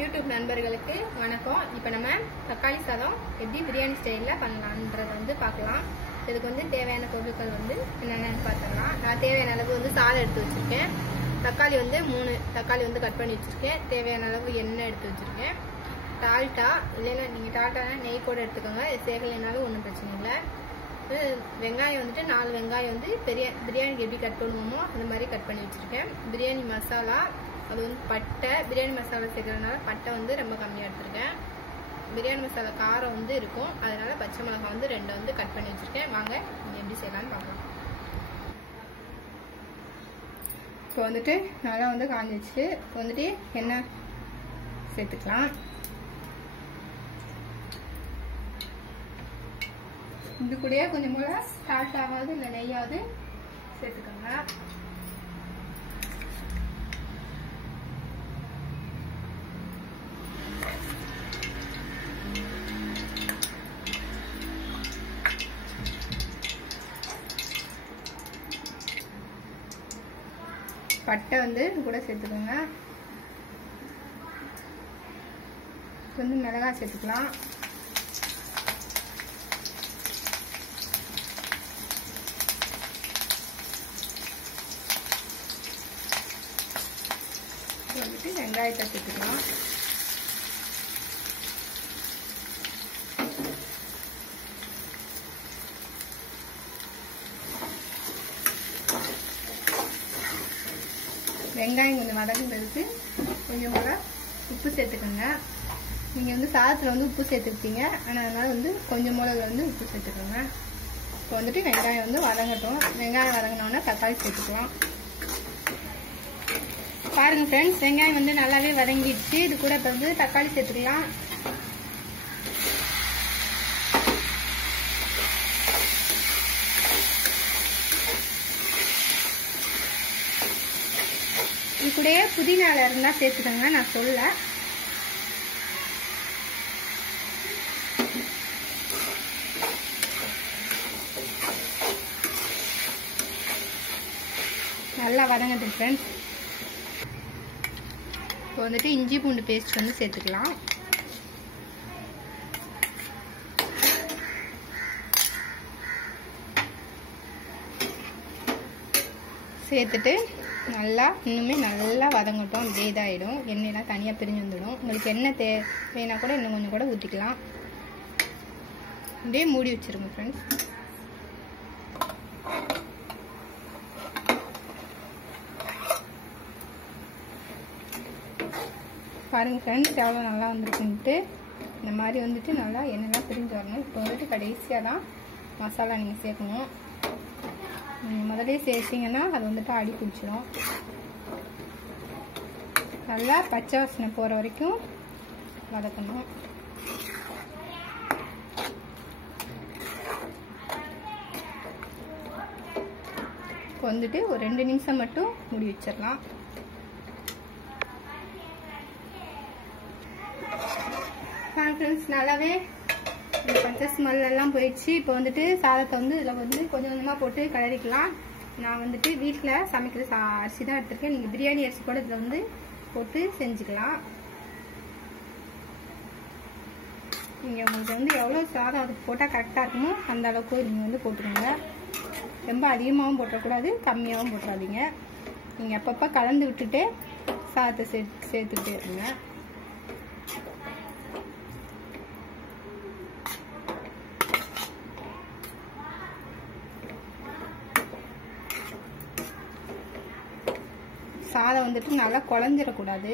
YouTube நண்பர்களுக்கு வணக்கம். இப்போ நம்ம தக்காளி சாதம் எப்படி பிரியாணி ஸ்டைலில் பண்ணலான்றதை பார்க்கலாம். இதுக்கு தேவையான பொருட்கள் என்னென்னு பார்த்துடலாம். நான் தேவையான அளவு சாதம் எடுத்து வச்சுருக்கேன். தக்காளி 3 தக்காளி கட் பண்ணி வச்சுருக்கேன். தேவையான அளவு எண்ணெய் எடுத்து வச்சுருக்கேன். டால்டா இல்லைன்னா நீங்கள் டால்டானா நெய் கூட எடுத்துக்கோங்க. இது சேகலைனாலும் ஒன்றும் பிரச்சனை இல்லை. வெங்காயம் 4 வெங்காயம் பிரியாணிக்கு எப்படி கட் பண்ணுவோமோ அந்த மாதிரி கட் பண்ணி வச்சுருக்கேன். பிரியாணி மசாலா அது பட்டை, பிரியாணி மசாலா சேர்க்கறதுனால பட்டை ரொம்ப கம்மியாக எடுத்துருக்கேன். பிரியாணி மசாலா காரம் இருக்கும், அதனால பச்சை மிளகாய் 2 கட் பண்ணி வச்சுருக்கேன். வாங்க நீங்கள் எப்படி செய்யலான்னு பார்க்கலாம். இப்போ நல்லா காஞ்சி வச்சுட்டு இப்போ எண்ணெய் சேர்த்துக்கலாம். இது கூட கொஞ்சம் போல ஸ்டார்ட் ஆகாது இல்லை நெய்யாவது சேர்த்துக்கோங்க. பட்டை கூட சேர்த்துக்கோங்க. மிளகாய் சேர்த்துக்கலாம். வெங்காயத்தை சேர்த்துக்கலாம். வெங்காயம் கொஞ்சம் வதங்குறதுக்கு கொஞ்சம் கூட உப்பு சேர்த்துக்கோங்க. நீங்கள் சாதத்தில் உப்பு சேர்த்துருப்பீங்க, ஆனால் அதனால கொஞ்சம் மிளகு உப்பு சேர்த்துக்கோங்க. இப்போ வெங்காயம் வதங்கட்டும். வெங்காயம் வதங்கினோன்னா தக்காளி சேர்த்துக்கலாம். பாருங்க ஃப்ரெண்ட்ஸ், வெங்காயம் நல்லாவே வதங்கிடுச்சு. இது கூட இப்போ தக்காளி சேர்த்துக்கலாம். இது கூட புதினால இருந்தா சேர்த்துக்கோங்க, நான் சொல்ல. நல்லா வதங்கட்டும் ஃப்ரெண்ட்ஸ். இப்போ இஞ்சி பூண்டு பேஸ்ட் சேர்த்துக்கலாம். சேர்த்துட்டு நல்லா இன்னுமே நல்லா வதங்கட்டும். அப்படியே இதாகிடும், எண்ணெயெல்லாம் தனியாக பிரிஞ்சு வந்துடும். உங்களுக்கு எண்ணெய் தேவைன்னா கூட இன்னும் கொஞ்சம் கூட ஊற்றிக்கலாம். அப்படியே மூடி வச்சுருங்க ஃப்ரெண்ட்ஸ். பாருங்கள் ஃப்ரெண்ட்ஸ், எவ்வளோ நல்லா வந்துருக்குன்ட்டு. இந்த மாதிரி நல்லா எண்ணெய்லாம் பிரிஞ்சு வரணும். இப்போ கடைசியாக தான் மசாலா நீங்கள் சேர்க்கணும். முதலே சேர்த்திங்கன்னா அது அடி பிடிச்சிடும். நல்லா பச்சை வாசனை போகிற வரைக்கும் வதக்கணும். இப்போ ஒரு 2 நிமிஷம் மட்டும் மூடி வச்சிடலாம். ஃப்ரெண்ட்ஸ், நல்லாவே பச்சை ஸ்மெல் எல்லாம் போயிடுச்சு. இப்போ சாதத்தை இதில் கொஞ்சம் கொஞ்சமாக போட்டு கிளறிக்கலாம். நான் வீட்டில் சமைக்கிற அரிசி தான் எடுத்துருக்கேன். நீங்கள் பிரியாணி அரிசி கூட இதில் போட்டு செஞ்சுக்கலாம். நீங்கள் உங்களுக்கு எவ்வளோ சாதம் அதுக்கு போட்டால் கரெக்டாக இருக்குமோ அந்த அளவுக்கு நீங்கள் போட்டுக்கோங்க. ரொம்ப அதிகமாகவும் போட்டக்கூடாது, கம்மியாகவும் போட்டுறாதீங்க. நீங்கள் அப்பப்போ கலந்து விட்டுட்டு சாதத்தை சேர்த்துக்கிட்டே இருங்க. சாதம் நல்லா குழஞ்சிடக்கூடாது.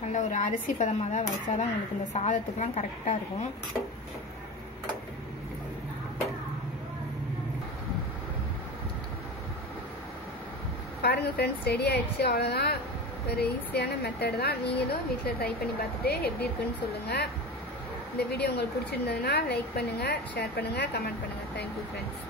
நல்ல ஒரு அரிசி பதமாக தான் வச்சாதான் உங்களுக்கு இந்த சாதத்துக்குலாம் கரெக்டாக இருக்கும். பாருங்கள் ஃப்ரெண்ட்ஸ், ரெடி ஆயிடுச்சு. அவ்வளோதான். ஒரு ஈஸியான மெத்தட் தான். நீங்களும் வீட்டில் ட்ரை பண்ணி பார்த்துட்டு எப்படி இருக்குன்னு சொல்லுங்கள். இந்த வீடியோ உங்களுக்கு பிடிச்சிருந்ததுன்னா லைக் பண்ணுங்கள், ஷேர் பண்ணுங்கள், கமெண்ட் பண்ணுங்கள். Thank you friends.